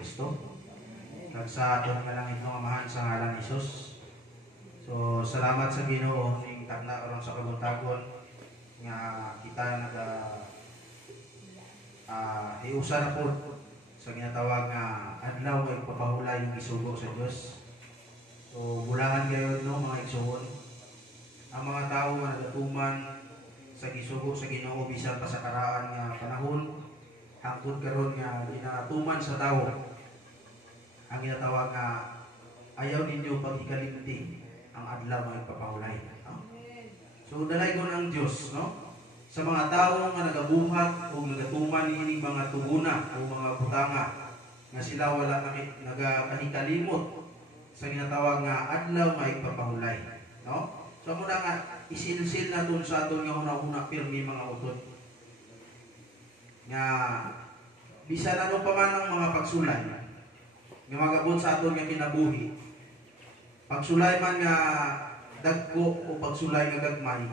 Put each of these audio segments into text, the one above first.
Kristo. Kag sa aton nga langit nga amahan sa ngalan ni Hesus. So salamat sa Ginoo ning tagna karon sa kabuntagon nga kita naga hiusa na po sa ginatawag nga adlaw nga ipapahulay yung isugo sa Dios. So bulangan kayo no mga igsoon. Ang mga tao nga nagatuman sa gisugo sa Ginoo bisan pa sa karaan nga panahon hangtod karon nga ginatuman sa tao ang ginatawag nga ayaw ninyo pag-ikalimti ang adlaw nga ipapahulay. No? So dalaygon ang Dios no sa mga tao nga nagabuhat o nagatuman niining mga tuguna o mga butanga nga sila wala nagakahikalimot sa ginatawag nga adlaw nga ipapahulay. No? So muna nga isilsil naton sa aton nga una-una pirmi mga utot. Nga bisan ano pa man ang mga pagsulay nga magabot sa aton nga kinabuhi. Pagsulay man nga dagko o pagsulay nga gagmay.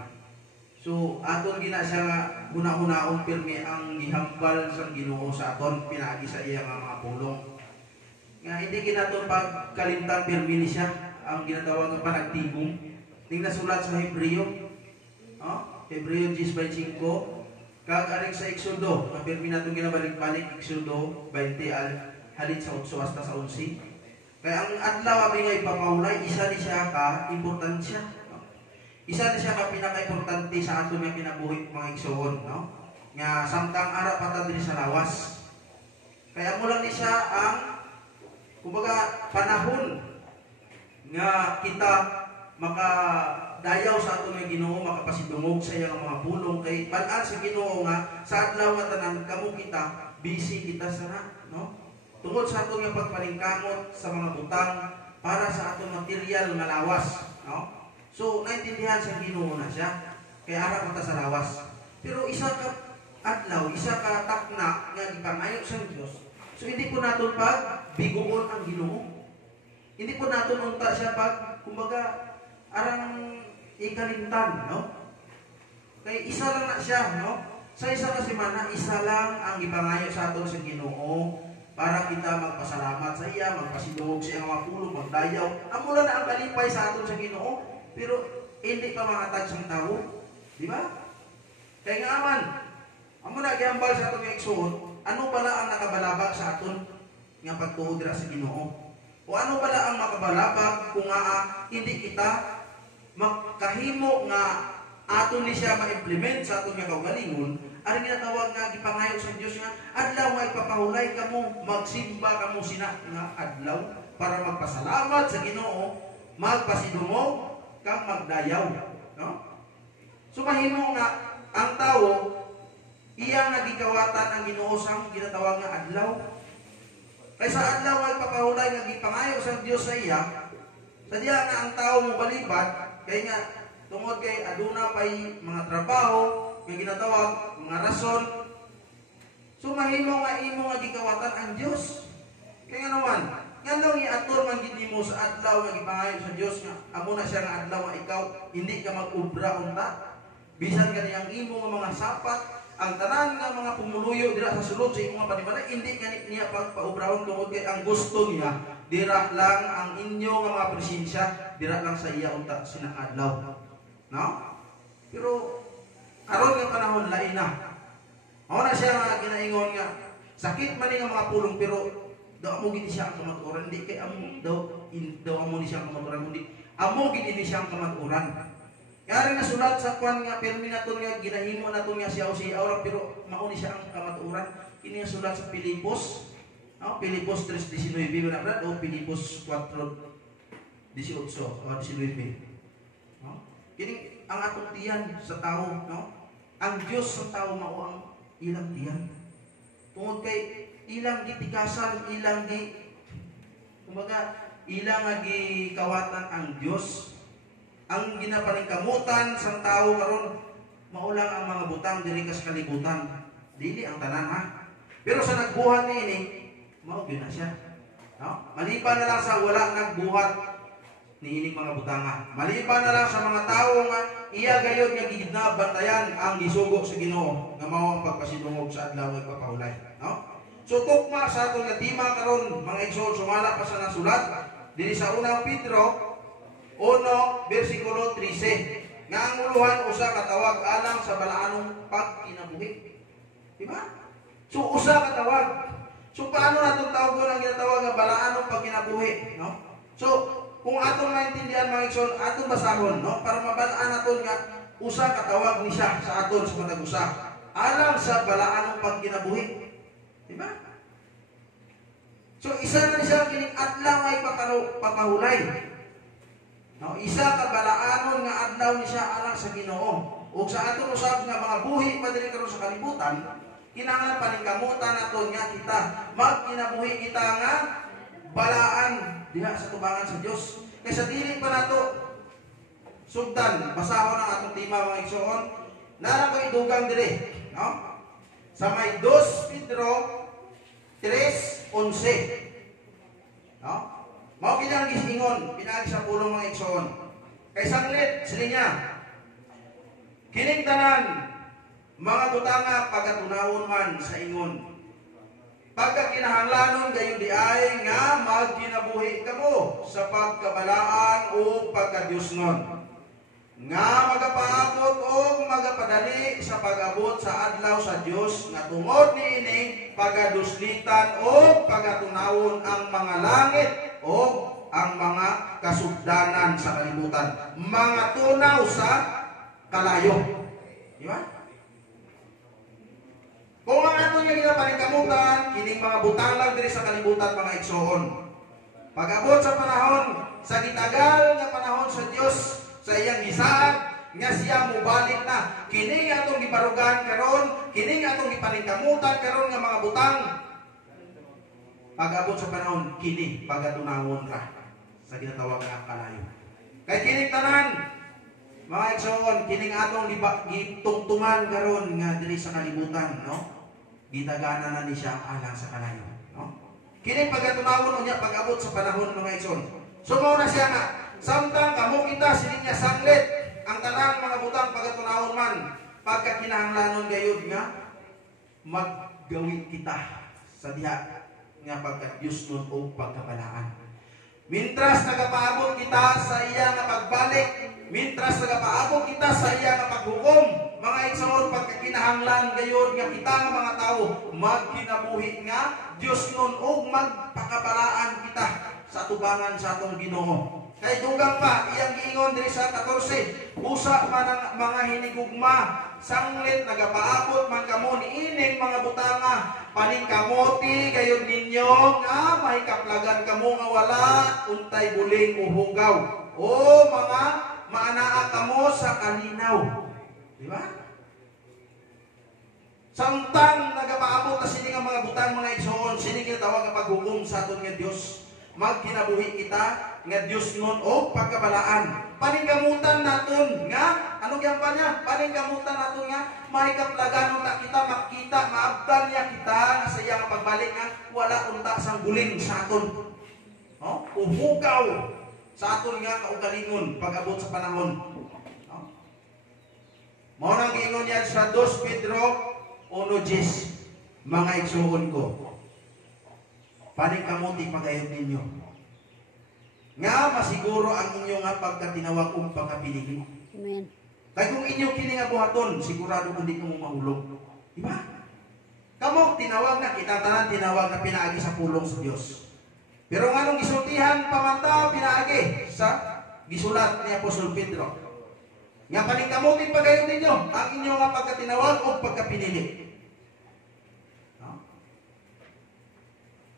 So aton gina siya nga una-unaon pirmi ang gihambal sa Ginoo sa aton pinaagi sa iya nga mga pulong. Nga hindi ginaton pagkalimtan pirmi ni siya ang ginatawag nga panagtibong. Ning nasulat sa Hebreo. Hebreo 10:25 kag aring sa Exodo, nga pirmi naton ginabalik-balik Exodo 20 halin sa 8 hasta sa 11. Kaya ang adlaw abi nga ipapahulay isa ni siya ka importansya. Isa na siya ka pinaka-importante sa aton nga kinabuhi mga igsoon, no? Nga samtang ara pa ta diri sa lawas. Kaya mo lang ni siya ang kumbaga panahon nga kita makadayaw sa aton nga Ginoo, makapasidungog sa iyang mga pulong kay bal-an sa Ginoo nga sa adlaw nga tanan kamo kita busy kita sana, no? Tungod sa aton nga pagpalingkamot sa mga butang para sa aton material nga lawas, no? So, naintindihan sa Ginoo na siya. Kaya harap kita sa lawas. Pero isa ka adlaw, isa ka takna nga ipangayo sa Dios. So, hindi po natin pag biguon ang Ginoo. Hindi po natin unta siya pag, kumbaga, arang ikalimtan, no? Kaya isa lang na siya, no? Sa isa kasi man na isa lang ang ipangayo sa aton sa Ginoo para kita magpasalamat sa iya, magpasidog sa iyang mga pulong, magdayaw. Amula na ang kalipay sa aton sa Ginoo. Pero hindi pa makatag sa tao. Di ba? Kaya nga man, amo na gihambal sa atong igsoon, ano pala ang nakabalabag sa aton nga pagtuo dira sa Ginoo? O ano pala ang makabalabag kung hindi kita makahimo nga aton ni siya ma-implement sa aton nga kaugalingon, ari ginatawag nga gipangayo sa Dios nga adlaw nga ipapahulay kamo, magsimba kamo sina nga adlaw para magpasalamat sa Ginoo, magpasidungog kang magdayaw, no? So mahimo nga ang tao iya nga gikawatan ang Ginoo sa ginatawag nga adlaw. Kay sa adlaw ay papahulay nga gipangayo sa Dios sa iya. Sadya nga ang tao mo balibad kay nga tungod kay aduna pay mga trabaho nga ginatawag mga rason. So mahimo nga imo nga gikawatan ang Dios. Kay nga naman ngano giator man gid nimo sa adlaw nga gipangayo sa Dios nga amo na siya nga adlaw nga ikaw hindi ka mag-ubra unta bisan kani ang imo nga mga sapat ang tanan nga mga pumuluyo dira sa sulod sa imo nga panimala hindi kani niya pagpaubrahon tungod kay ang gusto niya dira lang ang inyo nga mga presensya dira lang sa iya unta sinang adlaw, no? Pero aron nga panahon lain na mao na siya nga ginaingon nga sakit man nga mga pulong pero daw amo gid siya ang kamaturan, hindi kay amo daw amo ni siya ang kamaturan, kundi amo gid ni siya ang kamaturan. Kaya nga sulat sa kwan nga pirmi naton nga ginahimo naton nga siya pero mao ni siya ang kamaturan. Kini nga sulat sa Pilipos, no? Pilipos 3:19 na brad o Pilipos 4:18 o 19. No? Kini ang atong tiyan sa tao, no? Ang Dios sa tao mao ang ilang tiyan. Tungod kay ilang gitikasan, ilang kumbaga ilang nga gikawatan ang Dios. Ang ginapalingkamutan sa tao karon maulang ang mga butang diri sa kalibutan. Dili ang tanan ha. Pero sa nagbuhat niini, mao gyud na siya. No? Maliban na lang sa wala nagbuhat niining mga butanga. Maliban na lang sa mga tao nga iya gayud nga gignabantayan ang gisugo sa Ginoo nga mao ang pagpasidungog sa adlaw nga ipapahulay, no? So tukma sa aton nga tema karon mga igsoon, sumala pa sa nasulat diri sa unang Pedro 1 bersikulo 13 nga ang uluhan usa ka tawag alang sa balaanong pagkinabuhi. Di ba? So usa ka tawag. So paano naton tawgon ang ginatawag nga balaanong pagkinabuhi, no? So kung atong maintindihan mga igsoon, atong basahon, no, para mabalaan naton nga usa ka tawag ni siya sa aton sa matag usa alang sa balaanong pagkinabuhi. Di ba? So isa na siya kining adlaw ay papahulay. No, isa ka balaanon nga adlaw ni siya alang sa Ginoo. Ug sa aton usab nga mga buhi padiri karon sa kalibutan, kinahanglan paningkamutan naton nga kita magkinabuhi kita nga balaan diha sa tubangan sa Dios. Kay sa dili pa nato sugdan basahon ang atong tema mga igsoon, nara ko idugang diri, no? Sa may 2 Pedro 3:11. No? Mao kinang gisingon pinaagi sa pulong mga igsoon. Kay sanglit sila niya. Kining tanan mga butanga pagatunawon man sa ingon. Pagka kinahanglanon gayon di ay nga magkinabuhi kamo sa pagkabalaan o pagkadiosnon. Nga magapaabot o magapadali sa pag-abot sa adlaw sa Dios nga tungod niini pagaduslitan o pagatunawon ang mga langit o ang mga kasugdanan sa kalibutan, mga tunaw sa kalayo. Di ba? Kung ang ato nga ginapaningkamutan, kining mga butang lang diri sa kalibutan mga igsoon. Pag-abot sa panahon, sa gitagal nga panahon sa Dios, sa iyang gisaad nga siya mubalik na. Kini atong gibarugan karon, kini atong gipaningkamutan karon nga mga butang. Pag-abot sa panahon, kini pagatunawon ra sa ginatawag nga kalayo. Kay kini tanan mga igsoon, kining atong gitungtungan karon nga diri sa kalibutan, no? Gitagana na ni siya alang sa kalayo, no? Kini pagatunawon unya pag-abot sa panahon mga igsoon. So mao na siya nga samtang kamo kita sini niya sanglit ang tanan mga butang pagatunawon man pagka kinahanglanon gayud nga maggawi kita sa diha nga pagka-Dios nun o pagkabalaan. Mintras nagapaabot kita sa iya nga pagbalik, mintras nagapaabot kita sa iya nga paghukom, mga igsoon pagka kinahanglan gayud nga kita nga mga tao magkinabuhi nga Dios nun o magpakabalaan kita sa tubangan sa atong Ginoo. Kay dugang pa iyang giingon diri sa 14, busa man ang mga hinigugma sanglit nagapaabot man kamo niining mga butanga paningkamuti gayud ninyo nga may kaplagan kamo nga wala untay buling o hugaw o mga maanaa kamo sa kalinaw. Di ba? Samtang nagapaabot na sini nga mga butang mga igsoon, sini ginatawag nga paghukom sa aton nga Dios. Magkinabuhi kita nga Dios nun o pagkabalaan. Paningkamutan naton nga ano gyud pa niya? Paningkamutan naton nga may kaplaganon na kita makita maabtan niya kita nga sa iyang pagbalik nga wala unta sang buling sa aton. No? Uhugaw sa aton nga kaugalingon pag-abot sa panahon. No? Mao nang giingon niya sa 2 Pedro 1:10, mga igsoon ko. Paningkamuti pagayod ninyo. Nga masiguro ang inyo nga pagkatinawag o pagkapilili. Amen. Kaya kung inyo kini nga buhaton, sigurado kundi mo mahulog. Diba? Kamok tinawag na, kita tanan tinawag na pinaagi sa pulong sa Dios. Pero nganong gisultihan pamanta pinaagi sa gisulat ni Apostol Pedro. Nga paningkamuti pagayod ninyo ang inyo nga pagkatinawag o pagkapinili.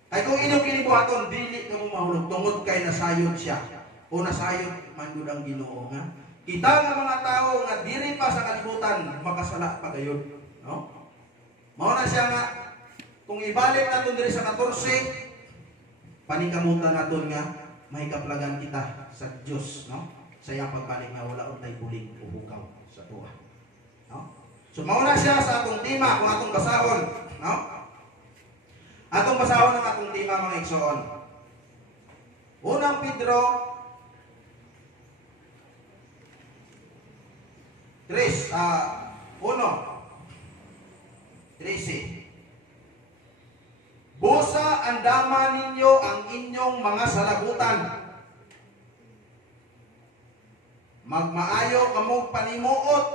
Ay kung inyong kinibuhaton, dili na mo mahulog tungod kay nasayod siya o nasayod man yun ang Ginoo nga. Kita nga mga tao nga diri pa sa kalibutan makasala pa gayon, no? Mao na siya nga kung ibalik naton diri sa 14, paningkamutan naton nga may kaplagan kita sa Dios, no? Sa iyang pagbalik nga wala untay bulig o hugaw sa tuwa, no? So mao na siya sa atong tema kung atong basahon, no? Atong basahon ang atong tema mga igsoon. Unang Pedro 1:13. andama ninyo ang inyong mga salabutan. Magmaayo kamong panimuot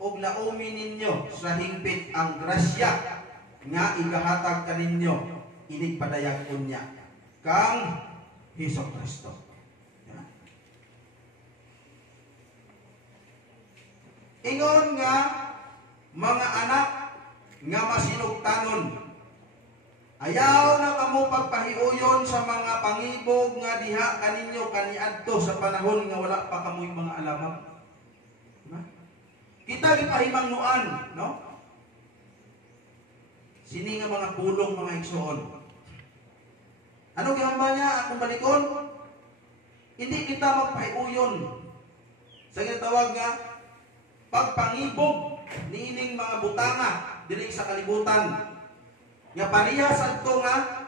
ug laumi ninyo sa hingpit ang grasya nga igahatag kaninyo inig padayag unya kang Hesukristo. Ingon nga mga anak nga masinugtanon, ayaw na kamo pagpahiuyon sa mga pangibog nga diha kaninyo kaniadto sa panahon nga wala pa kamoy mga alamang. Kita gipahimangnuan, no? Sini nga mga pulong mga igsoon. Ano gihamba niya akong balikon? Hindi kita magpahiuyon sa ginatawag nga pagpangibog niining mga butanga dili sa kalibutan. Nga parehas adto nga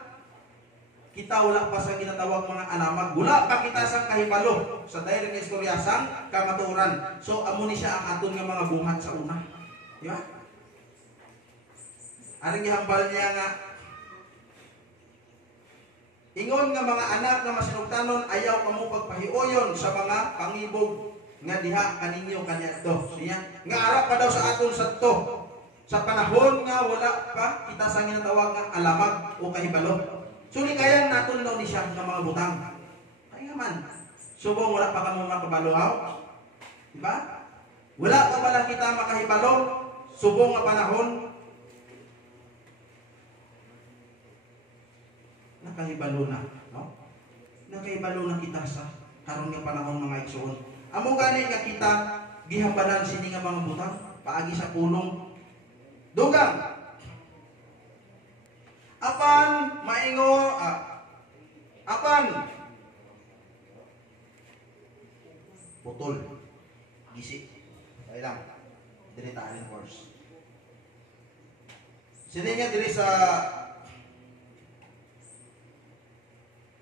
kita wala pa sa ginatawag mga alamag. Wala pa kita sa kahibalo sa dayre nga istorya sang kamatuoran. So amo ni siya ang aton nga mga buhat sa una. Di ba? Aring gihambal niya nga ingon nga mga anak nga masinugtanon, ayaw kamo pagpahiuyon sa mga pangibog nga diha kaninyo kaniadto. Siya nga ara pa daw sa aton sadto sa panahon nga wala pa kita sa ginatawag nga alamag o kahibalo. So likayan naton daw ni siya nga mga butang. Ay nga man. Subong wala pa kamo makabalohaw. Di ba? Wala pa pala kita makahibalo subong nga panahon. Nakahibalo na, no? Nakahibalo na kita sa karon nga panahon mga igsoon. Amo gani nga kita gihambalan sini nga mga butang paagi sa pulong dugang. Apan maingo apan putol gisi. Ay lang. Dili ta alin course. Sini nga diri sa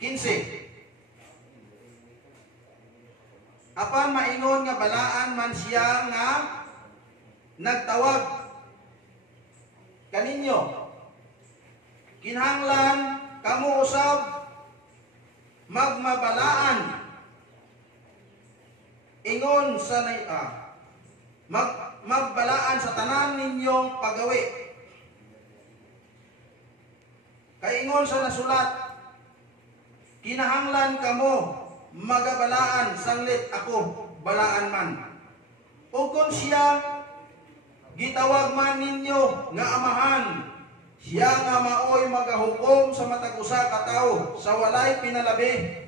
15. Apan maingon nga balaan man siya nga nagtawag kaninyo. Kinahanglan kamo usab magmabalaan. Ingon sa magbalaan sa tanan ninyong pagawi. Kay ingon sa nasulat, kinahanglan kamo magabalaan sanglit ako balaan man. O kung siya gitawag man ninyo nga amahan, siya nga maoy magahukom sa matag usa ka tawo sa walay pinalabi.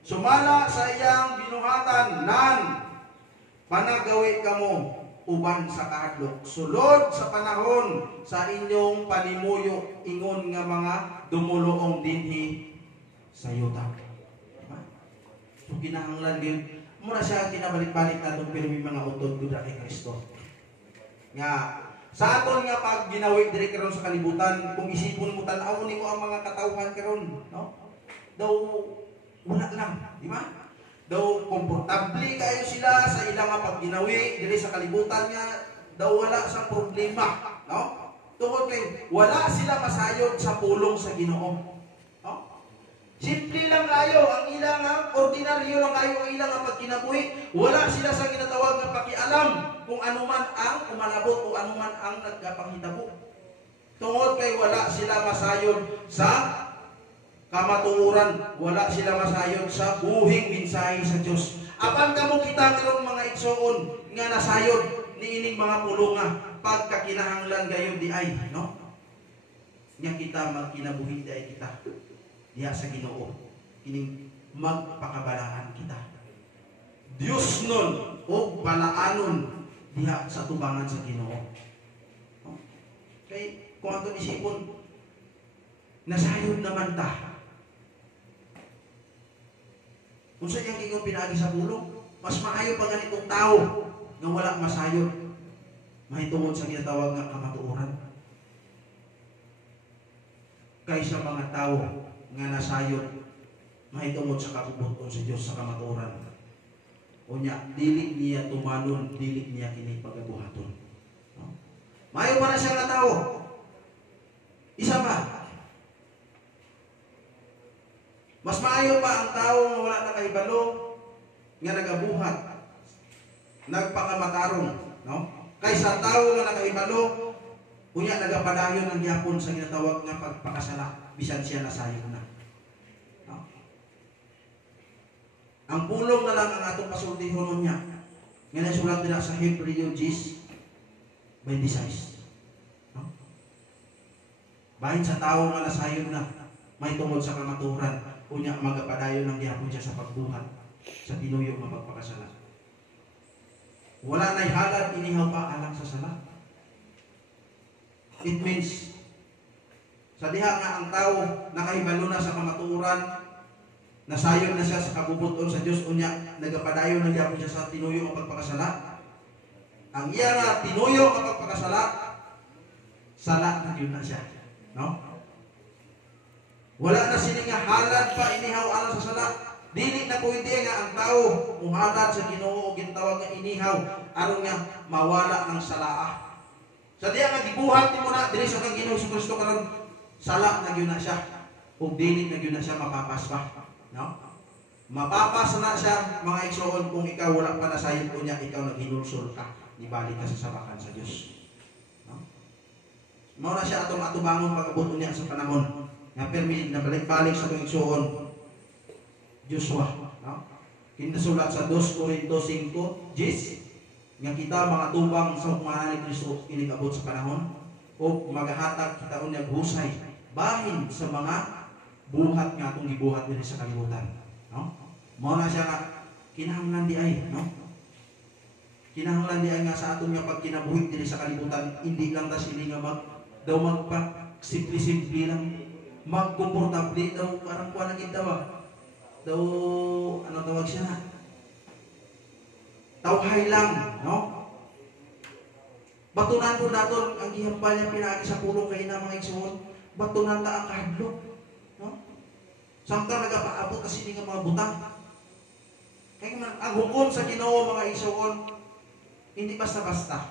Sumala sa iyang binuhatan nan panagawi kamo uban sa kahadlok. Sulod sa panahon sa inyong panimuyo ingon nga mga dumuluong dinhi sa yuta. So kinahanglan din mura siya kinabalik-balik natin pero may mga utod gud kay Kristo. Nga sa aton nga pag ginawi diri karon sa kalibutan, kung isipon mo tan-aw nimo ang mga katawhan karon, no? Daw wala lang, di ba? Daw komportable kayo sila sa ilang nga pag ginawi diri sa kalibutan nga daw wala sa problema, no? Tungod kay wala sila masayod sa pulong sa Ginoo. Simple lang kayo, ang ilang ordinaryo lang kayo, ang ilang pagkinabuhi. Wala sila sa ginatawag na pakialam kung anuman ang umalabot o anuman ang nagkapanghitabo. Tungod kay wala sila masayod sa kamatuoran, wala sila masayod sa buhing mensahe sa Dios. Apan kamo kita karon mga igsoon nga nasayod niining mga pulonga pagkakinahanglan gayon di ay, no? Nya kita magkinabuhi di ay kita. Diya sa Ginoo, kining magpakabalaan kita. Dios nun o balaanon diha sa tubangan sa Ginoo. Kay kung ato isipon, nasayod naman ta. Kung sa iyang ingon pinaagi sa pulong, mas maayo pa ganitong tao nga wala masayod. Mahitungod sa ginatawag nga kamatuoran. Kaysa mga tao nga nasayod mahitungod sa kabubuton sa Dios sa kamatuoran. Unya dili niya tumanon, dili niya kini pagabuhaton. No? Mayo pa na siya nga tao. Isa ba? Mas maayo pa ang tao nga wala na kahibalo nga nagabuhat, nagpakamatarong, no? Kaysa tao nga nakahibalo, kunya nagapadayon ng gyapon sa ginatawag nga pagpakasala, bisan siya nasayo na. No? Ang pulong na lang ang atong pasultihon niya. Nga nasulat nila sa Hebreo 10:26. No? Bahin sa tao nga nasayon na, may tungod sa kamaturan, kunya magapadayon ng gyapon siya sa pagbuhat, sa tinuyo nga pagpakasala. Wala na'y halad inihaw pa alang sa sala. It means, sa diha nga ang tao nakahibalo na sa kamaturan, nasayon na siya sa kabubuton sa Dios, unya nagapadayon ng gyapon siya sa tinuyo nga pagpakasala. Ang iya nga tinuyo nga pagpakasala, sala na yun na siya. No? Wala na sila nga halad pa inihaw alang sa sala. Dili na pwede nga ang tao muhalad sa Ginoo o gintawag nga inihaw aron nga mawala ng salaa. Sa diya nga gibuhat nimo na diri sa kang Ginoo Kristo karon, sala na gyud na siya ug dili na gyud na siya mapapas pa, no? Mapapas na siya mga igsoon kung ikaw wala pa nasayon unya ikaw naghinulsol ka, nibalik ka sa sabakan sa Dios. No? Mao na siya atong atubangon pagabot niya sa panahon nga permi na balik-balik sa atong igsoon. Joshua, no? Kinasulat sa 2 Korintos 5:10 nga kita mga tubang sa humanan ni Kristo inigabot sa panahon o magahatag kita unyag husay bahin sa mga buhat nga atong gibuhat dinhi sa kalibutan, no? Mao na siya nga kinahanglan di ay, no? Kinahanglan di ay nga sa aton nga pagkinabuhi dinhi sa kalibutan, hindi lang ta sili nga magpa simple lang, magkomportable daw parang kuan gid daw. Daw, ano tawag siya? Tawhay lang, no? Batunan po natin ang gihambal niya pinagi sa pulong kayo na mga igsoon. Batunan ta ang kahadlok, no? Samtang nagapaabot kasi nga mga butang. Kaya man, ang hukom sa Ginoo mga igsoon, hindi basta-basta.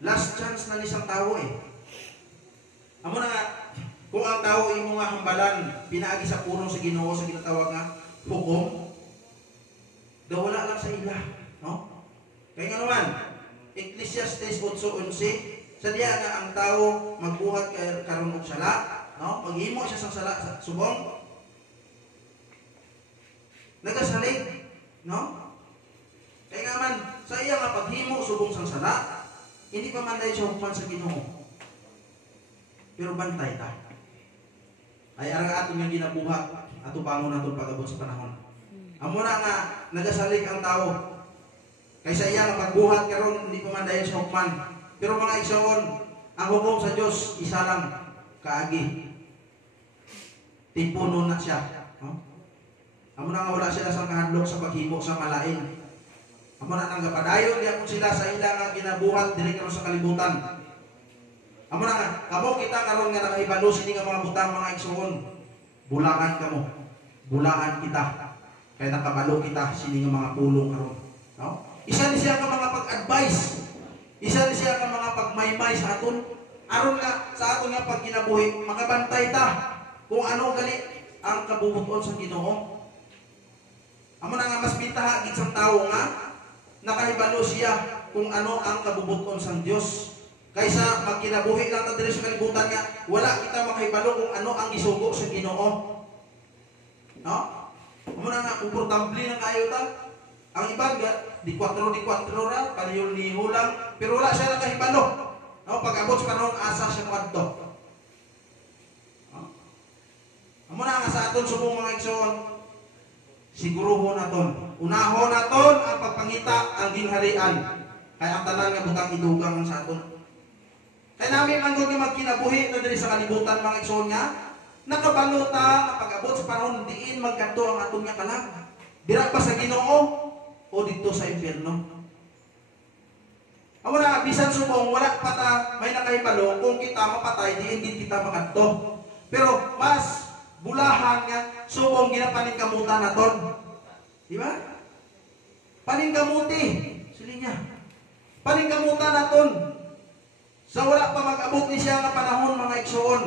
Last chance na isang tao eh. Amo na nga, kung ang tao imo nga hambalan pinaagi sa pulong sa Ginoo sa ginatawag nga hukom, daw wala lang sa ila, no? Kaya nga naman Ecclesiastes 8:11 sa diya nga ang tao magbuhat karon og sala, no? Paghimo siya sa sala sa subong nagasalig, no? Kaya nga man sa iya nga paghimo subong sang sala, hindi pa man dahil siya hukuman sa Ginoo, pero bantay ta. Ay arang aton nga ginabuhat ato bangon naton pagabot sa panahon. Amo na nga nagasalig ang tao. Kaysa iya nga pagbuhat karon hindi pa man dayon sa hukman. Pero mga igsoon, ang hukom sa Dios isa lang, kaagi. Timpuno na siya, no? Amo na nga wala sila sa kahadlok sa paghimo sa malain. Amo na nang gapadayon gyapon sila sa ila nga ginabuhat diri karon sa kalibutan. Amo na nga, kamo kita karon nga nakahibalo sini nga mga butang mga igsoon. Bulangan kamo. Bulangan kita. Kaya nakabalo kita sini nga mga pulong karon, no? Isa ni siya ka mga pag-advise. Isa ni siya ka mga pagmaymay sa aton. Aron nga sa aton nga pagkinabuhi, makabantay ta kung ano gali ang kabubuton sa Ginoo. Amo na nga mas bintaha gid sang tawo nga nakahibalo siya kung ano ang kabubuton sang Dios. Kaysa magkinabuhi lang ta diri sa kalibutan nga wala kita makahibalo kung ano ang gisugo sa Ginoo. No? Amo na nga komportable na kayo ta. Ang iba di 4 ra, palihol-lihol lang, pero wala siya nakahibalo. No, pag-abot sa panahon asa siya kadto. No? Amo na nga sa aton subong mga igsoon, siguruhon naton. Unahon naton ang pagpangita ang gingharian. Kaya ang tanan nga butang idugang sa aton. Kaya namin man kung magkinabuhi na diri sa kalibutan mga igsoon nga, nakabalota na pag-abot sa panahon diin magkanto ang atong nga kalag. Dira pa sa Ginoo o dito sa impierno. Amo na bisan subong wala pa ta may nakahibalo kung kita mapatay diin din kita makanto. Pero mas bulahan nga subong ginapanin kamutan naton. Di ba? Paningkamuti silinya. Paningkamutan naton. Sa wala pa mag-abot ni siya nga panahon mga igsoon,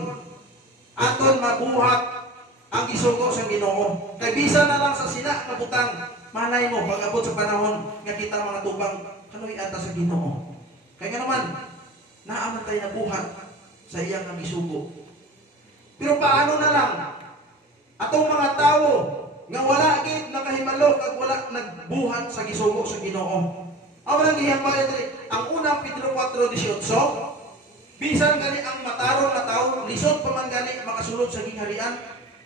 aton mabuhat ang gisugo sa Ginoo. Kay bisan na lang sa sina nga butang, malay mo pag-abot sa panahon nga kita mga tubang kanoy ata sa Ginoo. Kaya nga naman, naaman tayo na buhat sa iyang nga gisugo. Pero paano na lang atong mga tao nga wala gid nakahimalo kag wala nagbuhat sa gisugo sa Ginoo. Amo lang gihambay diri ang unang Pedro 4:18. Bisan gani ang matarong na tawo, lisod pa man gani makasulod sa gingharian.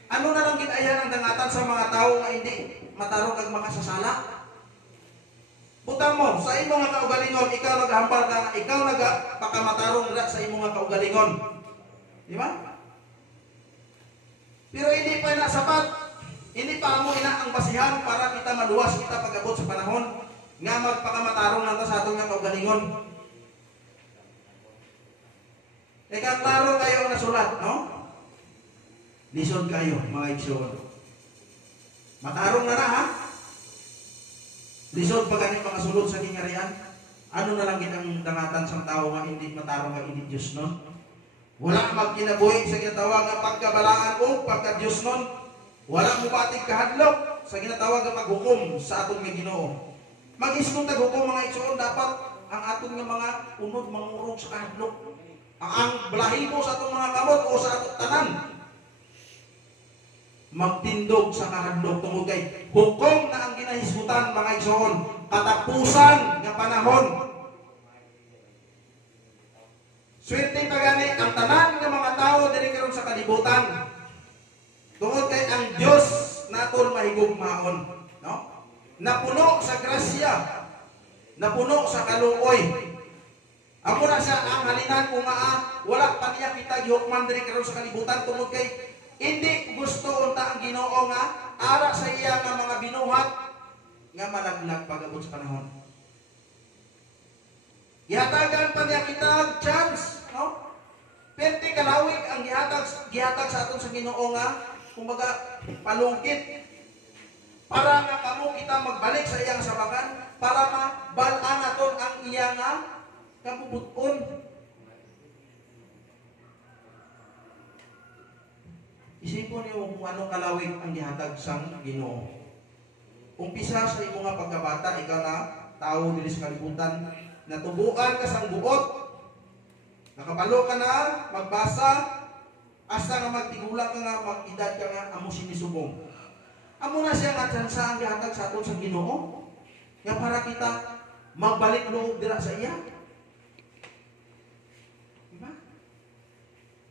Ano na lang gid-ayan ang dangatan sa mga tawo nga hindi matarong kag makasasala? Butang mo sa imo nga kaugalingon, ikaw naghambal ka, ikaw nagapakamatarong ra sa imo nga kaugalingon. Di ba? Pero hindi pa na sapat. Hindi pa mo ina ang basihan para kita maluwas kita pag-abot sa panahon nga magpakamatarong lang ta sa atong nga kaugalingon. Eka klaro kayo ang nasulat, no? Lisod kayo, mga igsoon. Matarong na ha? Lisod pa ganit mga sulod sa kingharian. Ano na lang kitang dangatan sa tao nga hindi matarong nga hindi Diyos nun? Wala magkinabuhi sa ginatawag nga pagkabalaan o pagka-Diyos nun. Wala mo bating kahadlok sa ginatawag nga paghukom sa atong nga Ginoo. Mag-iskong taghukom mga igsoon, dapat ang atong nga mga unod mangurog sa kahadlok. Ang balahibo sa atong mga kamot o sa atong tanan magtindog sa kahadlok tungod kay hukom na ang ginahisgutan mga igsoon, katapusan nga panahon. Swerte pa gani ang tanan nga mga tao diri karon sa kalibutan. Tungod kay ang Dios naton mahigugmaon, no? Napuno sa grasya, napuno sa kaluoy. Amo na siya ang halinan kung wala pa niya kita gihukman diri karon sa kalibutan tungod kay hindi gusto unta ang Ginoo nga ara sa iya nga mga binuhat nga malaglag pag-abot sa panahon. Gihatagan pa niya kita chance, no? Perti kalawig ang gihatag sa aton sa Ginoo nga kumbaga palungkit para nga kamo kita magbalik sa iyang sabakan para mabalaan naton ang iya nga kabubuton. Isipon niyo kung anong kalawig ang gihatag sang Ginoo. Umpisa sa imo nga pagkabata, ikaw na tao diri sa kalibutan, natubuan ka sang buot, nakabalo ka na magbasa, asa nga magtigulang ka nga mag-edad ka nga amo sinisubong. Amo na siya nga tsansa ang gihatag sa aton sa Ginoo nga para kita magbalik loob dira sa iya.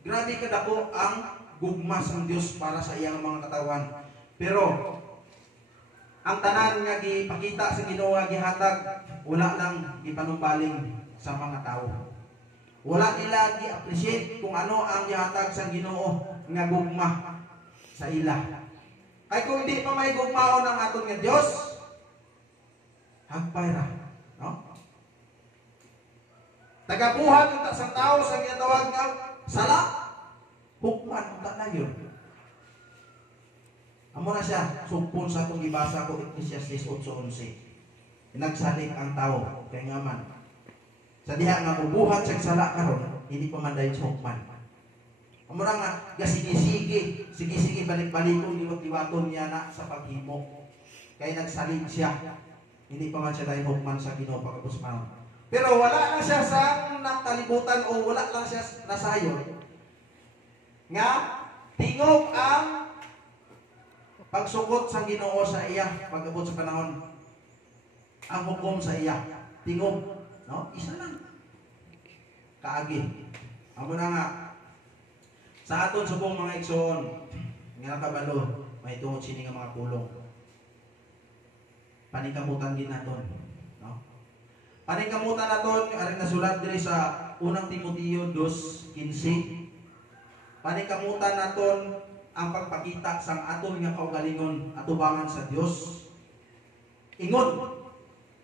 Grabe kadako ang gugmas ng Dios para sa iyang mga katawan. Pero ang tanan nga gipakita sa Ginoo nga gihatag wala lang gipanumbaling sa mga tao. Wala nila gi-appreciate kung ano ang gihatag sa Ginoo nga gugma sa ila. Ay kung hindi pa may gugmaon ang aton nga Dios, hagpay ra, no? Tagabuhat unta sa tao sa ginatawag nga sala, hukman unta na yun. Amo na siya, sumpon sa itong ibasa ko, Ecclesiastes 8:11. Nagsalig ang tao, kaya nga man. Sa diha nga bubuhat sa sala karon, hindi pa man dahil sa hukman. Amo na nga, sige balik-balikon, liwat-liwaton niya na sa paghimo. Kaya nagsalig siya, hindi pa man siya dahil hukman sa Ginoo pag-abot sa panahon. Pero wala lang siya sa nakalibutan o wala lang siya nasayon nga tingog ang pagsukot sa Ginoo sa iya pag-abot sa panahon. Ang hukom sa iya tingog, no? Isa lang kaagi. Amo na nga sa aton subong mga igsoon nga nakabalo may tungod sini nga mga pulong. Panikamutan din naton, no? Panikamutan naton ari nasulat diri sa unang Timoteo 2:15. Panikamutan naton ang pagpakita sang aton nga kaugalingon atubangan sa Dios. Ingon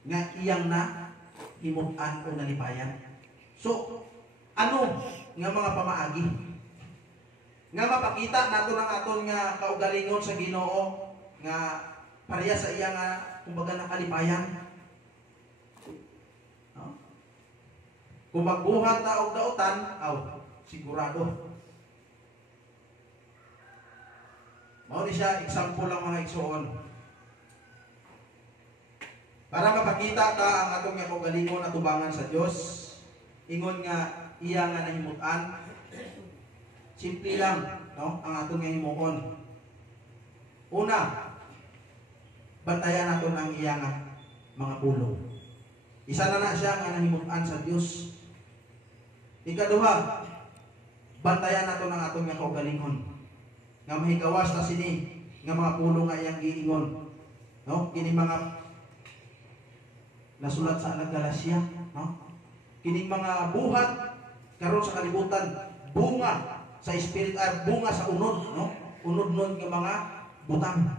nga iyang na himutan o nalipayan. So, ano nga mga pamaagi nga mapakita naton ang aton nga kaugalingon sa Ginoo nga pareha sa iya nga kumbaga nakalipayan. No? Kung magbuhat ta og dautan, sigurado Mao ni siya example lang mga igsoon. Para mapakita ka ang atong nga kaugalingon at tubangan sa Dios, ingon nga iya nga nahimutan. Simple lang, no? Ang atong nga himuon. Una, bantayan naton ang iya nga mga pulong. Isa na siya nga nahimutan sa Dios. Ikaduha, bantayan naton ang atong nga kaugalingon. Nga mahigawas ta sini nga mga pulong nga iyang giingon. No? Kini mga nasulat sa Galasya, no? Kining mga buhat karon sa kalibutan, bunga sa spirit ay bunga sa unod, no? Unod nun ng mga butang.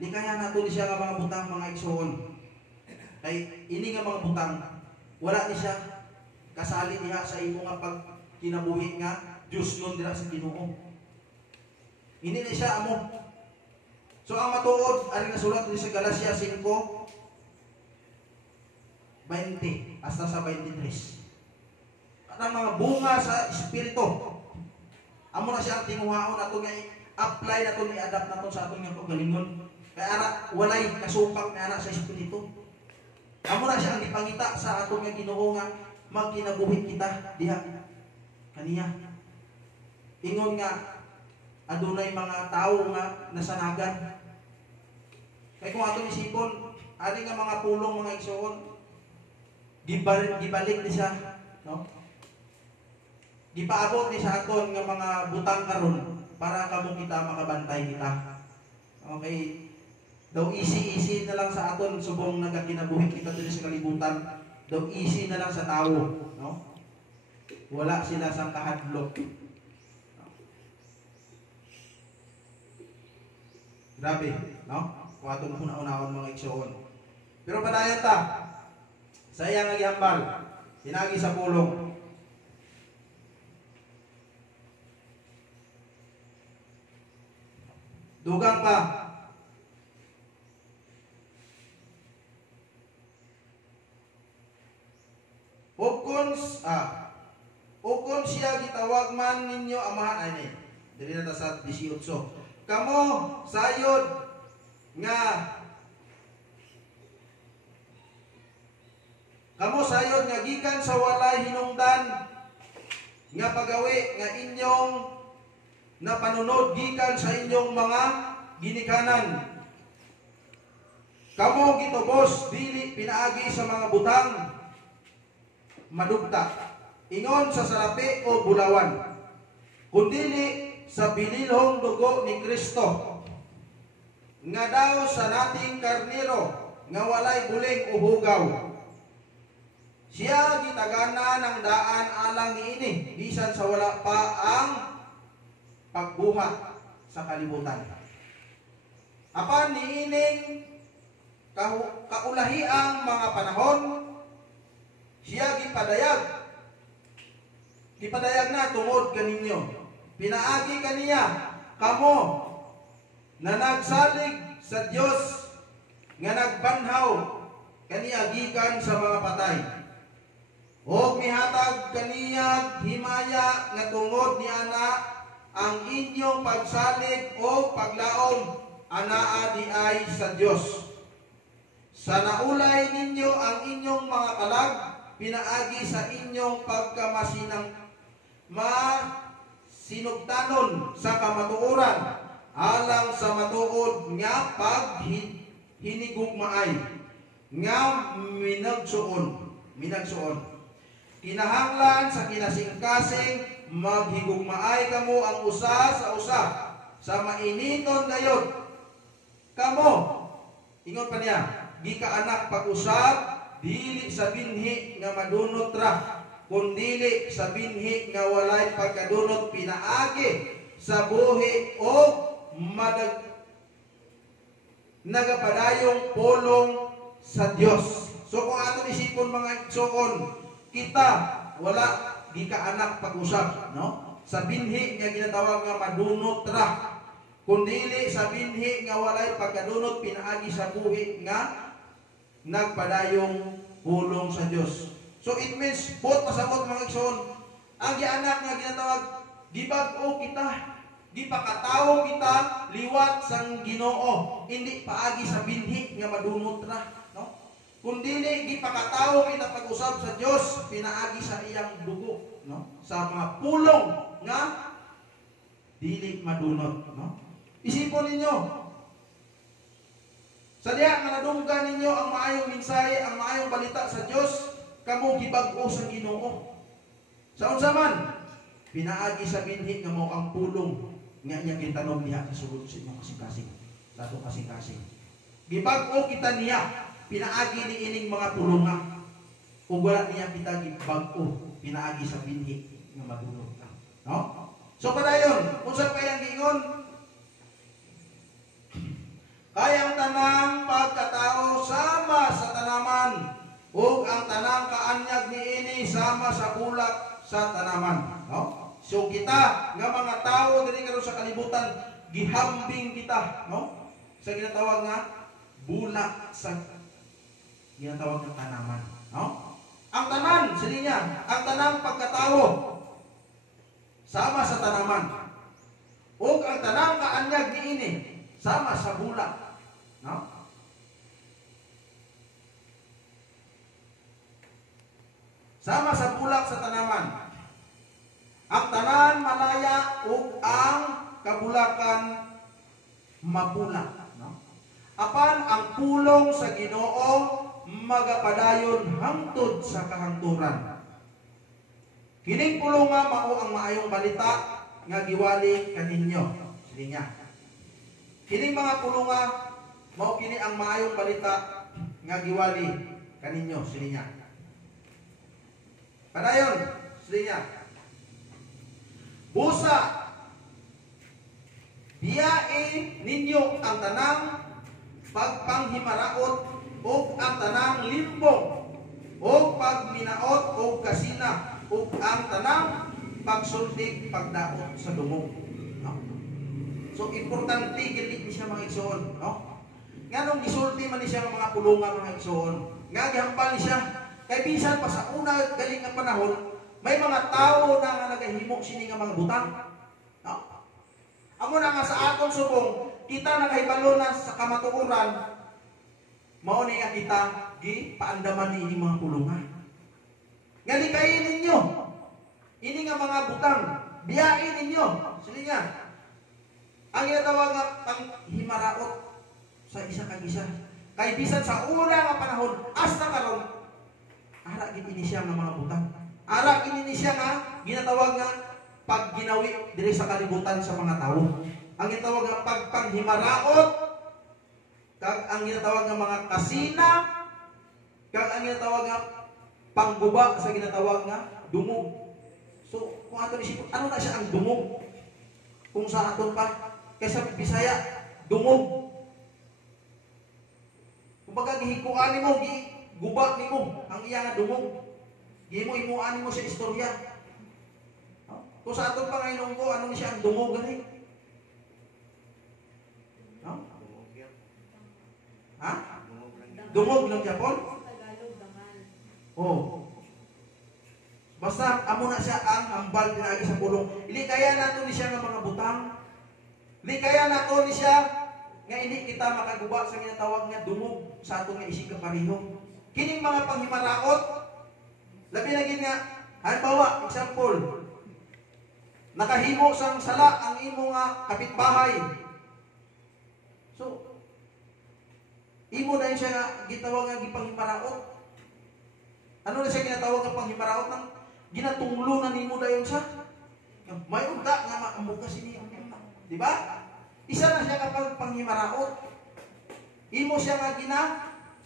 Likaya nato ni siya nga mga butang mga igsoon. Kay ini nga mga butang wala ni siya kasali niya sa imo nga pag kinabuhi nga Diyos nun dira sa Ginoo. Ini ni siya amo. So ang matuod, ari nasulat din sa Galasya 5:20 hasta sa 23. Kanang mga bunga sa Espiritu. Amo na siya ang tinguhaon nato nga apply nato ni adapt nato sa atong nga kaugalingon. Kaya ara walay kasupang na ana sa Espiritu. Amo na siya ang ipangita sa atong nga Ginoo nga magkinabuhi kita diha kaniya. Ingon nga adunay mga tao nga nasanagan. Kaya kung atong isipon, ani nga mga pulong mga igsoon, gibalik ni siya, no? Gipaabot ni sa aton nga mga butang karon para kamo kita makabantay kita. Okay. Daw easy na lang sa aton subong nagakinabuhi kita diri sa kalibutan. Daw easy na lang sa tao, no? Wala sila sa kahadlok. Grabe, no? Kung atong una-unahon mga igsoon. Pero padayon ta, sa iyang naghihambal, hinagi sa pulong. Dugang pa. Ukon siya gitawag man ninyo amahan ani. Dili na ta sa 18. Kamo sayod nga gikan sa walay hinungdan nga pagawi nga inyong napanunod gikan sa inyong mga ginikanan. Kamo gitubos dili pinaagi sa mga butang madugta ingon sa salapi o bulawan kundili sa binilhong dugo ni Kristo nga daw sa nating karnero nga walay buling o hugaw. Siya gitagana ng daan alang niini bisan sa wala pa ang pagbuhat sa kalibutan. Apan niining kaulahi ang mga panahon, siya gipadayag na tungod kaninyo. Pinaagi kaniya kamo na nagsalig sa Dios nga nagbanhaw kaniya gikan sa mga patay. O mihatag kaniya himaya nga tungod ni ana ang inyong pagsalig o paglaom anaa di ay sa Dios. Sa naulay ninyo ang inyong mga kalag pinaagi sa inyong pagkamasinang sinugtanon sa kamatuoran alang sa matuod nga hinigugmaay nga minagsuon kinahanglan sa kinasingkasing maghigugmaay kamo ang usa sa usa sa mainiton gayod kamo ingon pa niya gikaanak pag-usab dili sa binhi nga madunot ra kundili sa binhi nga walay pagkadunot pinaagi sa buhi o nagapadayong pulong sa Dios. So kung ato isipon mga igsoon, kita wala di ka anak pag-usap, no? Sa binhi nga ginatawag nga madunot ra, kundili sa binhi nga walay pagkadunot pinaagi sa buhi nga nagpadayong pulong sa Dios. So it means both pasabot mga igsoon, ang gianak nga ginatawag gibag-o kita gipakatawo kita liwat sang Ginoo, hindi paagi sa binhi nga madunot ra, no? Kundi gipakatawo kita pag-usab sa Dios pinaagi sa iyang dugo, no? Sa mga pulong nga dili madunot, no? Isipon ninyo, sa diha nga nadunggan ninyo ang maayong mensahe, ang maayong balita sa Dios, kamo gibag-o sa Ginoo. Sa unsa man pinaagi sa binhi nga mao ang pulong nga iyang gitanom niya sa sulod sa inyong kasing-kasing. Lato kasing-kasing. Gibag-o kita niya, pinaagi ni ining mga pulunga. Kung wala niya kita gibag-o, pinaagi sa binhi nga madulog lang. No? So padayon, unsa pa yang giingon? Kaya ang tanang pagkatao sama sa tanaman, ug ang tanang kaanyag niini sama sa bulak sa tanaman. No? So kita nga mga tao diri karon sa kalibutan gihambing kita, no? Sa ginatawag nga bulak sa ginatawag nga tanaman, no? Ang tanan sini niya, ang tanang pagkatao sama sa tanaman. Ug ang tanang kaanyag niini sama sa bulak, no? Sama sa bulak sa tanaman. Ang tanan malaya ug ang kabulakan mapula, no? Apan ang pulong sa Ginoo magapadayon hangtod sa kahangturan. Kining pulong nga mao ang maayong balita nga giwali kaninyo. Sige niya. Kining mga pulonga mao kini ang maayong balita nga giwali kaninyo. Sige niya. Padayon, sige niya. Busa, biyain ninyo ang tanang pagpanghimaraot o ang tanang limbong o pagminaot o kasina o ang tanang pagsultig pagdaot sa dungog. No? So, importante gili siya mga igsoon. No? Nga nung gisulti man siya ng mga pulungan mga igsoon, nga gihambal siya, kay bisan pa sa una galing nga panahon, may mga tao na nga nagahimo sini nga mga butang. No? Amo na nga sa aton subong, kita nakahibalo na sa kamatuoran, mao ni nga kita gipaandaman ni ining mga pulungan. Nga di kain ninyo, ini nga mga butang, biyain ninyo. Sili nga, ang ginatawag nga panghimaraot sa isa kag isa. Kay bisan sa una nga panahon, hasta karon, ara gid ini siya nga mga butang. Ara ini siya nga ginatawag nga pagginawi diri sa kalibutan sa mga tao. Ang ginatawag nga pagpanghimaraot, kag ang ginatawag nga mga kasina, kag ang ginatawag nga pangguba sa ginatawag nga dungog. So, kung ato isipon, ano na siya ang dungog? Kung sa aton pa, kaysa Bisaya, dungog. Kung baga gihikuan nimo, giguba nimo ang iya nga dungog. Imuan mo sa istorya. No? Kung sa atong Panginoon ko, ano ni siya ang dungog gani? No? Ha? Dungog ng Japon? Oh. Basta amo na siya ang hambal pinaagi sa pulong. Ili kaya nato ni siya nga mga butang. Ili kaya nato ni siya nga hindi kita makaguba sa ginatawag nga dungog sa atong nga isig kapareho. Kining mga panghimaraot, labi lagi nga, halimbawa, example, nakahimo sang sala ang imo nga kapitbahay. So, imo na siya nga gitawag nga gipanghimaraot. Ano na siya ginatawag nga panghimaraot ng ginatunglo na nimo dayon siya. May unta nga maamuga sini ang di ba? Isa na siya kapag panghimaraot. Imo siya nga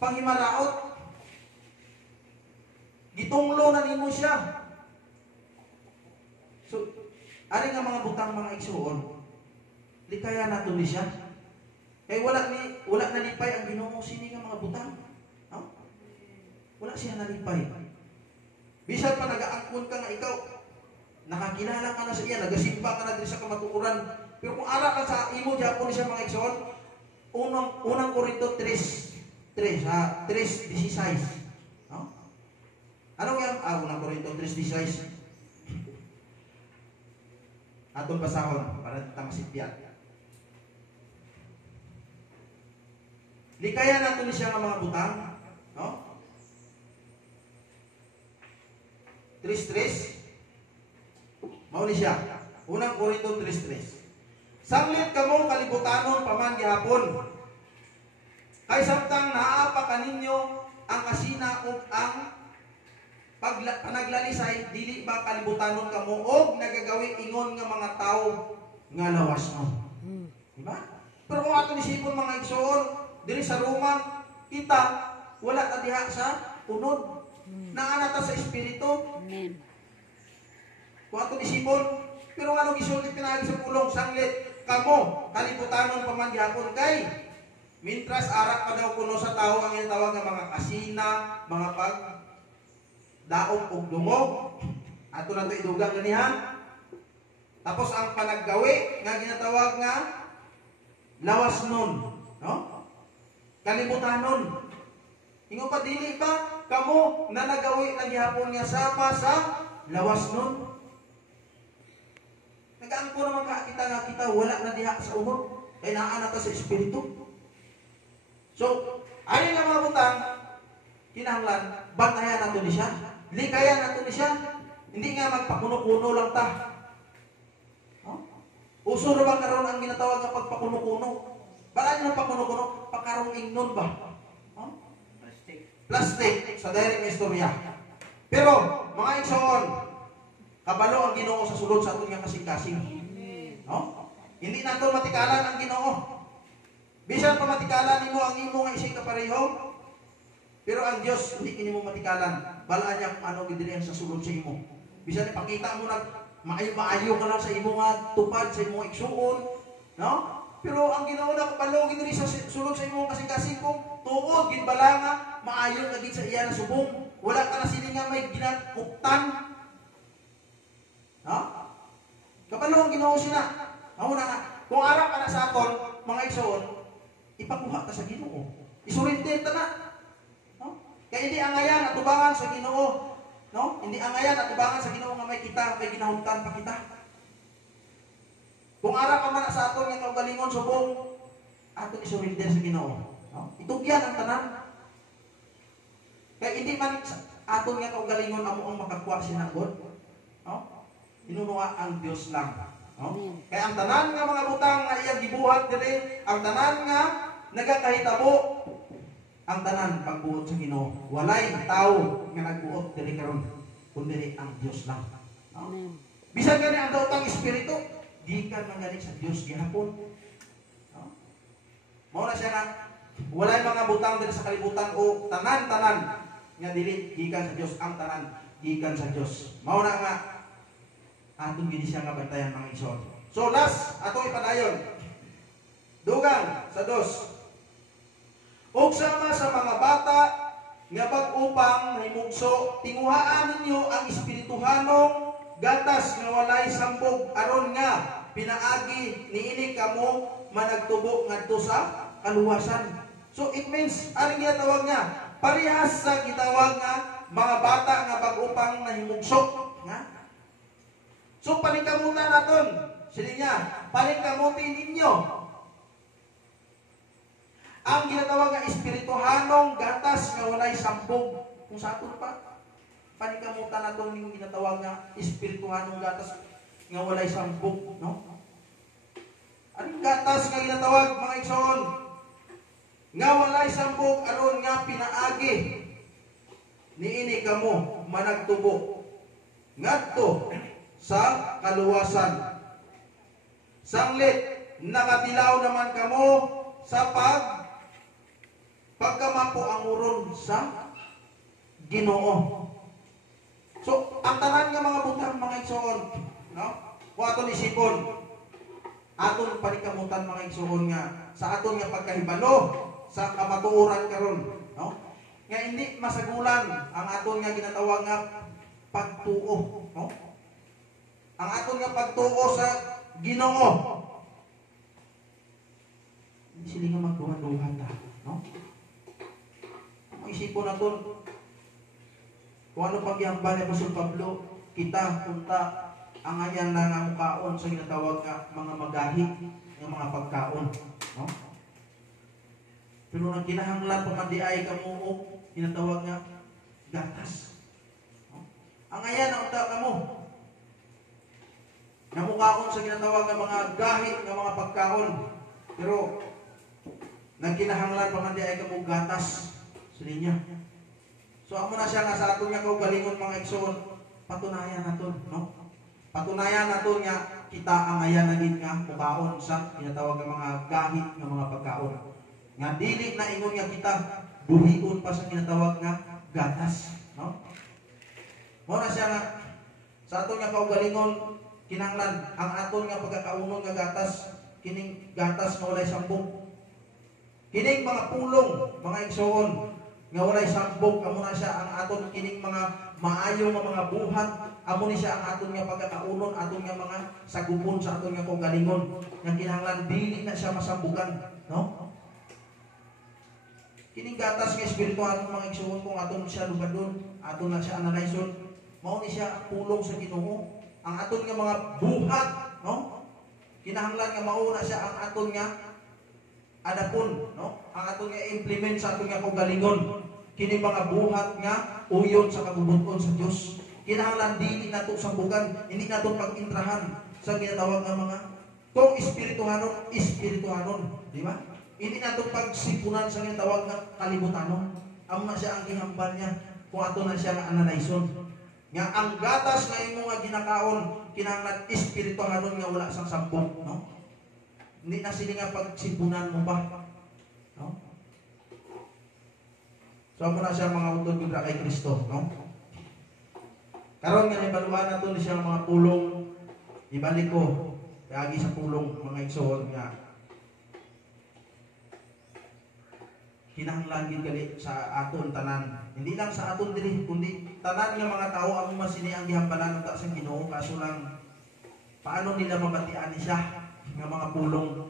panghimaraot. Gitunglo na nimo siya. So, ari nga mga butang mga igsoon, likaya nato ni siya. Kay wala nalipay ang Ginoo sini nga mga butang. No? Wala siya nalipay. Bisan pa nagaangkon ka nga ikaw, nakakilala ka na sa iya, nagasimba ka na diri sa kamatuoran. Pero kung ara ka sa imo Japon siya mga igsoon, unang Korinto 3:16. Ano nga? Unang Korinto 3:16. Atong basahon. para kita masipyat. Likayan nato ni siya nga mga butang, no? 3:3. Mao ni siya. Unang Korinto 3:3. Sanglit kamo kalibutanon paman gihapon. Kay samtang naa pa kaninyo ang kasina ug ang panaglalisay, dili ba kalibutanon kamo og nagagawi ingon nga mga tawo nga lawas mo. Diba? Pero kung ato nisipon mga igsoon, diri sa Roma, kita wala ta diha sa unod. Naana ta sa espiritu. Amen. Kung ato nisipon, pero nga nung isulit pinagi sa pulong, sanglit kamo kalibutanon paman gihapon kay mintras arak pa daw kuno sa tao ang itawag nga mga kasina, mga pag daog og dungog. Ato na to idugang ganihan. Tapos ang panaggawi nga ginatawag nga lawas nun, no? Kalibutanon. Ingon pa dili ba kamo na nagawi ng gihapon nga sama sa lawas nun? Nagaangko naman kita nga kita wala na diha sa umot. Kaya naan na ta sa espiritu. So, ayun nga mga butang, kinahanglan, bantayan nato ni siya. Likayan nato ni siya. Hindi nga magpakuno-kuno lang ta. No? Uso na ba karon ang ginatawag nga pagpakuno-kuno? Bala nyo pakuno-kuno, pakarong ingnon ba? No? Plastic sa direct na istorya. Pero, mga igsoon, kabalo ang Ginoo sa sulod sa aton nga kasing-kasing. No? Hindi nato matikalan ang Ginoo. Bisan pa matikalan nimo ang imo nga isig kapareho, pero ang Dios hindi kini mo matikalan. Balaan niya kung ano gidiri sa sulod sa imo. Bisan ipakita mo nag maayo ka lang sa imo nga tupad sa imo igsuon, no? Pero ang Ginoo na kabalo gidiri sa sulod sa imo kasing-kasing kung tuod gid bala nga maayo ka gid sa iya na subong. Wala ka na sini nga may ginakuptan. No? Kabalo ang Ginoo sila. Amo na nga. Kung ara ka na sa aton, mga igsoon, ipakuha ka sa Ginoo. Isurrender ta na. No? Kaya hindi angayan at tubangan sa Ginoo. No? Hindi angayan at tubangan sa Ginoo nga may kita, may ginahumtan pa kita. Kung ara ka man sa aton nga kaugalingon subong, aton isurrender sa Ginoo. No? Itugyan ang tanan. Kaya hindi man aton nga kaugalingon amo ang makakuha sinagod. No? Inunuha ang Dios lang. No? Kaya ang tanan nga mga butang nga iyang gibuhat diri, ang tanan nga nagakahitabo, ang tanan pagbuot sa Ginoo. Walay tao nga nagbuot diri karon, kundi ang Dios lang. No? Bisan gani ang daotang espiritu, gikan man gani sa Dios gihapon. No? Mao na siya nga walay mga butang diri sa kalibutan o tanan-tanan nga dili gikan sa Dios, ang tanan gikan sa Dios. Mao na nga atong gini siya nga bantayan mga igsoon. So last, atong ipadayon. Dugang sa 2. Ug sama sa mga bata nga pag-upang nahimugso, tinguhaan ninyo ang espirituhanong gatas nga walay sambog aron nga pinaagi niini kamo managtubo ngadto sa kaluwasan. So it means aring gitawag nga parehas sa gitawag nga mga bata nga pag-upang nahimugso, nga. So, paningkamutan natin. Sila niya, paningkamutin ninyo. Ang ginatawag nga espirituhanong gatas nga walay sambog. Kung sa aton pa, paningkamutan natin yung ginatawag nga espirituhanong gatas nga walay sambog. No? Anong gatas nga ginatawag, mga igsoon? Nga walay sambog, aron nga pinaagi. Niini kamo, managtubo. Ngadto sa kaluwasan. Sanglit, nakatilaw naman kamo sa pagkamapo ang uron sa Ginoo. So, ang tanan nga mga butang mga igsoon, no? Kung aton isipon, aton panikamutan mga igsoon nga sa aton nga pagkahibalo sa kamatuoran karon, no? Nga hindi masagulan ang aton nga ginatawag nga pagtuo, no? Ang aton nga pagtuo sa Ginoo. Hindi sila nga magduhan-duhan ta, no? Isipon naton kung ano pagihambal ni Apostol Pablo, kita punta ang ayan lang ang mukaon sa ginatawag nga mga magahi ng mga pagkaon, no? Pero nang kinahanglan pa man di ay kamuo ginatawag nga gatas, no? Ang ayan ang uta kamo nga mukaon sa ginatawag nga mga gahi ng mga pagkaon, pero nang kinahanglan pa man di ay kamo gatas sa linya. So amo na siya nga sa aton nga kaugalingon mga igsoon, patunayan naton, no? Patunayan naton nga kita ang ayan na nga mukaon sa ginatawag nga mga gahi nga mga pagkaon. Nga dili na ingon nga kita buhion pa sa ginatawag nga gatas, no? Mo na siya nga sa aton nga kaugalingon kinahanglan ang aton nga pagkakaunon nga gatas, kining gatas nga walay sambok. Kining mga pulong, mga igsoon nga walay sambok, amo na siya ang aton kining mga maayo nga mga buhat, amo ni siya ang aton nga pagkakaunon, aton nga mga sagupon sa aton nga kaugalingon nga kinahanglan dili na siya masambukan, no? Kining gatas nga espiritual mga igsoon kung aton siya lubadon, aton na siya analyson, mao ni siya pulong sa Ginoo. Ang aton nga mga buhat, no? Kinahanglan nga mao na siya ang aton nga adapon, no? Ang aton nga implement sa aton nga kaugalingon. Kini mga buhat nga uyon sa kabubuton sa Dios. Kinahanglan dili nato sambugan, hindi nato pag-intrahan sa ginatawag nga mga kung espirituhanon, di ba? Hindi nato pagsipunan sa ginatawag nga kalibutanon. Amo na siya ang gihambal niya kung ato na siya nga analyson. Nga ang gatas nga imo nga ginakaon kinahanglan espirituhanon nga wala sang sambok, no? Hindi na sila nga pagsipunan mo ba, no? So amo na siya mga utod bibra kay Kristo, no? Karon nga ibaluan nato ni siya mga pulong ibalik ko kagi sa pulong mga igsoon nga kinahanglan gid gali sa aton tanan. Hindi lang sa aton diri kundi tanan nga mga tao amo masini ang gihambalan ta sa Ginoo, kaso lang paano nila mabatian ni siya nga mga pulong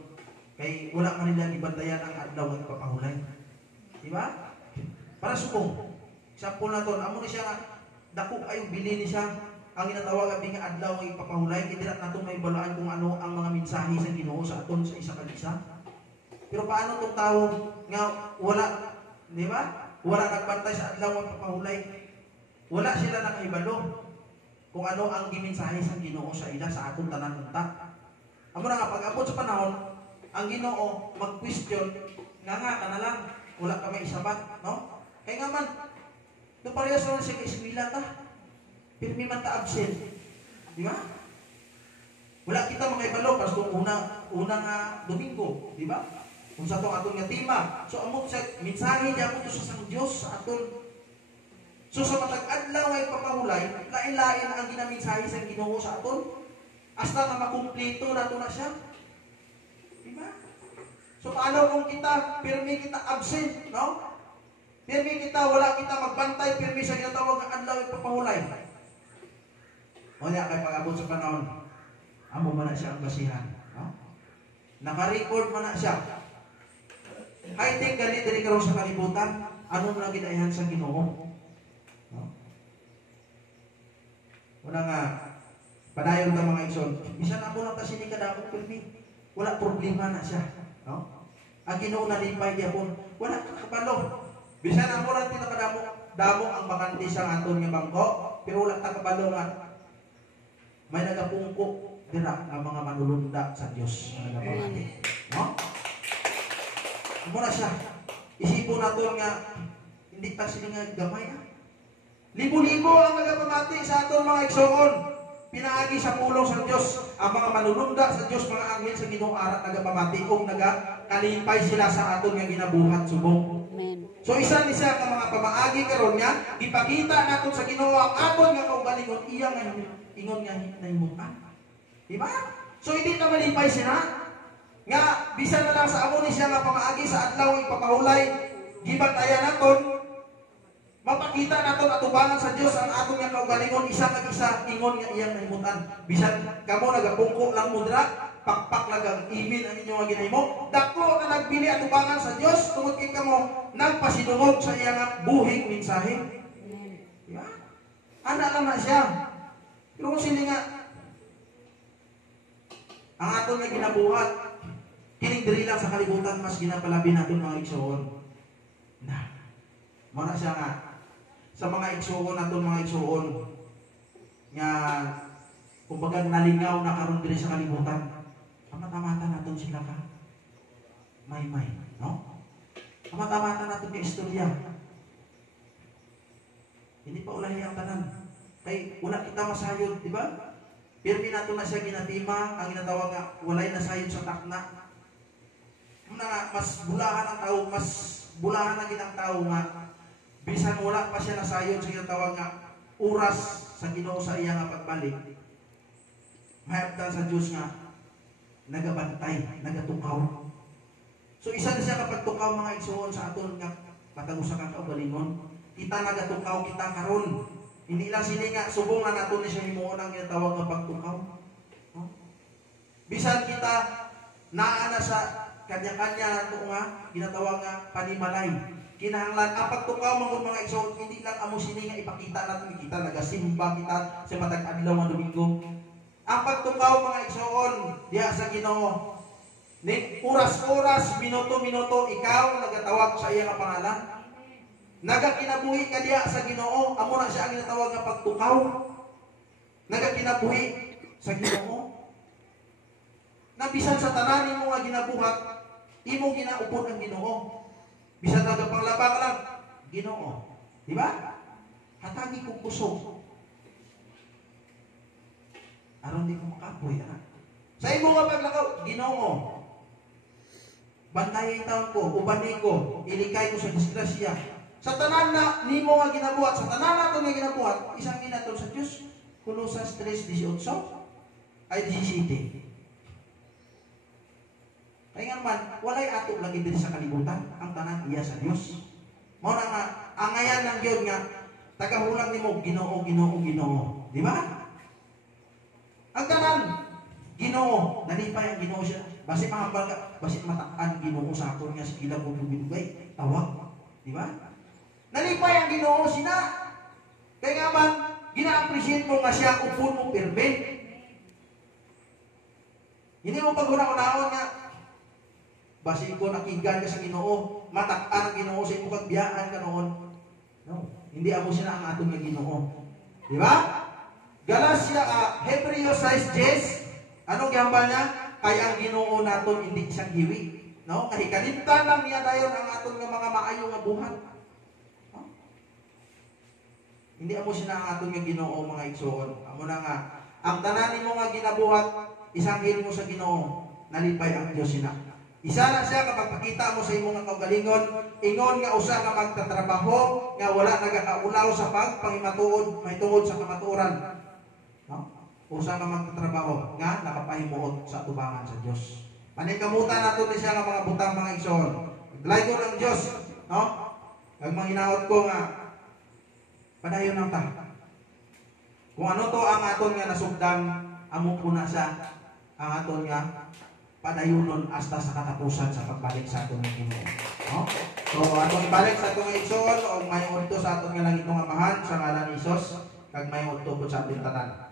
kay wala man nila gibantayan ang adlaw nga ipapahulay. Di ba? Para subong. Example naton, amo ni siya nga dako ayo bili ni siya ang ginatawag nga adlaw nga ipapahulay, kay dira naton may balaan kung ano ang mga mensahe sa Ginoo sa aton sa isa kag isa. Pero paano tong tao nga wala, di ba? Wala nagbantay sa adlaw nga ipapahulay. Wala sila nakahibalo kung ano ang gimensahe sa Ginoo sa ila sa aton tanan unta. Amo na nga pag-abot sa panahon, ang Ginoo mag-question nga kana lang wala ka may isabat, no? Kay nga man do parehas lang siya eskwela ta. Pirmi man ta absent. Di ba? Wala kita makaibalo pasto una nga Domingo, di ba? Kung sa itong aton nga tema. So, amot sa mensahe niya po sa sang Diyos sa aton. So, sa matag-adlaw ay papahulay, lain-lain ang ginamensahe sa Ginoo sa aton. Hasta na makumplito na ito na siya. Diba? So, paano kung kita, pirmi kita absent, no? Pirmi kita, wala kita magbantay, pirmi sa ginatawag ng adlaw ay papahulay. O niya, kay pag-abot sa panahon, amo man na siya ang basihan. No? Naka-record man na siya. I think ganit din karon sa kalibutan, ano na ginayahan sa Ginoo. No? Wala nga padayon ka mga igsoon. Bisan ako lang kasi ni kadako pirmi. Wala problema na siya, no? Ang Ginoo na lipay gyapon. Wala ka kabalo. Bisan ako lang damo ang bakante sa aton nga bangko, pero wala ta kabalo nga may nagapungko dira ang mga manulunda sa Dios nga nagapamati. No? Muna siya. Isipon nato nga hindi ta sila nga gamay. Libo-libo ang nagapamati sa aton mga igsoon. Pinaagi sa pulong sa Dios ang mga manununda sa Dios, mga anghel sa Ginoo arat nagapamati og nagakalipay sila sa aton nga ginabuhat subong. Amen. So isa ni siya ka mga pamaagi karon nga ipakita naton sa Ginoo ang aton nga kaugalingon iya nga ingon nga nahimutan. Di ba? So hindi na malipay sila. Nga, bisan na lang sa amo ni siya nga pamaagi sa adlaw ipapahulay, gibantayan naton, mapakita naton atubangan sa Dios ang atong nga kaugalingon isa kag isa ingon nga iyang nahimutan. Bisan kamo nagapungko lang mo dira, pakpak lang ang email ang inyong nga ginahimo, dako na nagbili atubangan sa Dios tungod kay kamo nagpasidungog sa iyang buhing mensahe. Diba? Ana lang na siya. Pero kung sila nga Ang aton nga ginabuhat, kining diri lang sa kalibutan mas ginapalabi natin mga igsoon. Na, muna siya nga, sa mga igsoon naton mga igsoon, nga, kumbaga nalingaw na karon diri sa kalibutan, mata-mata naton sila ka. May, no? Mata-mata naton ka istorya. Hindi pa ulahi ang tanan. Kay wala kita masayod, di ba? Pero nato na siya ginatima, ang ginatawag nga, walay nasayod sa takna. Na mas bulahan ang tao, mas bulahan na ginang tao nga, bisan wala pa siya nasayod sa ginatawag nga, oras sa Ginoo sa iya nga pagbalik. Mahaptan sa Diyos nga, nagabantay, nagatukaw. So isa na siya kapag tukaw mga igsoon sa aton nga, patagusa ka kaugalingon. Kita nagatukaw kita karon. Hindi lang sila nga subong na nato ni siya himuon ang ginatawag nga pagtukaw. No? Bisan kita naa na sa kanya-kanya nato nga ginatawag nga panimalay. Kinahanglan ang pagtukaw mga igsoon hindi lang amo sini nga ipakita nato kita nagasimba kita sa matag adlaw nga Domingo. Ang pagtukaw mga igsoon diha sa Ginoo. Ni oras-oras, minuto-minuto ikaw nagatawag sa iya nga pangalan. Nagakinabuhi ka diya sa Ginoo, amo na siya ang ginatawag nga pagtukaw. Nagakinabuhi sa Ginoo. Nabisan sa tanan nimo nga ginabuhat, imo ginaupod ang Ginoo. Bisan nagapanglaba ka lang, Ginoo. Di ba? Hatagi kong kusog. Aron di ko makapoy, ha? Sa imo nga paglakaw, Ginoo. Bantayan taon ko, ubanay ko, ilikay ko sa disgrasya. Sa tanan na nimo nga ginabuhat, sa tanan nato nga ginabuhat, isang ginaton sa Dios, Colosas 3:18 ay 17. Kaya nga man, walay ato lagi din sa kalibutan, ang tanan iya sa Dios. Mao na nga, ang ngayan ng Dios nga, tagahulang nimo, Ginoo, Ginoo, Ginoo. Di ba? Ang tanan, Ginoo, nalipay ang Ginoo siya. Basi mahambal ka, basi mataan Ginoo sa aton nga sa ilang bubibigay, tawag. Di ba? Nalipay ang Ginoo sina. Kaya nga man, gina-appreciate mo nga siya upon mo pirbe. Hindi mo pag-una-unaon nga, basi ko nakigan ka sa Ginoo, mataan ang Ginoo sa imong kagbiyaan ka noon. No, hindi amo sila ang aton nga Ginoo. Di ba? Galatia, Hebreos 6:10, anong gihambal niya? Kaya ang Ginoo naton hindi siyang giwi. No? Kaya kalimtan lang niya dayon ang aton nga mga maayo nga buhat. No? Hindi amo siya ang aton nga Ginoo mga igsoon. Amo na nga, ang tanan nimo nga ginabuhat, isang mo sa Ginoo, nalipay ang Dios sina. Isa na siya kapag pakita mo sa imong nga kaugalingon, ingon nga usa ka magtatrabaho nga wala nagakaulaw sa pagpangimatuod, may tungod sa kamatuoran. No? Usa ka magtatrabaho nga nakapahimuot sa tubangan sa Dios. Panikamutan nato ni siya nga mga butang mga igsoon. Naglay ko ng Dios, no? Ang manginaot ko nga padayon ang ta. Kung ano to ang aton nga nasugdan, amo po na siya ang aton nga padayonon hasta sa katapusan sa pagbalik sa aton nga Ginoo. No? So aton balik sa aton nga igsoon o may udto sa aton nga langit nga amahan sa ngalan ni Hesus kag may udto po sa aton tanan.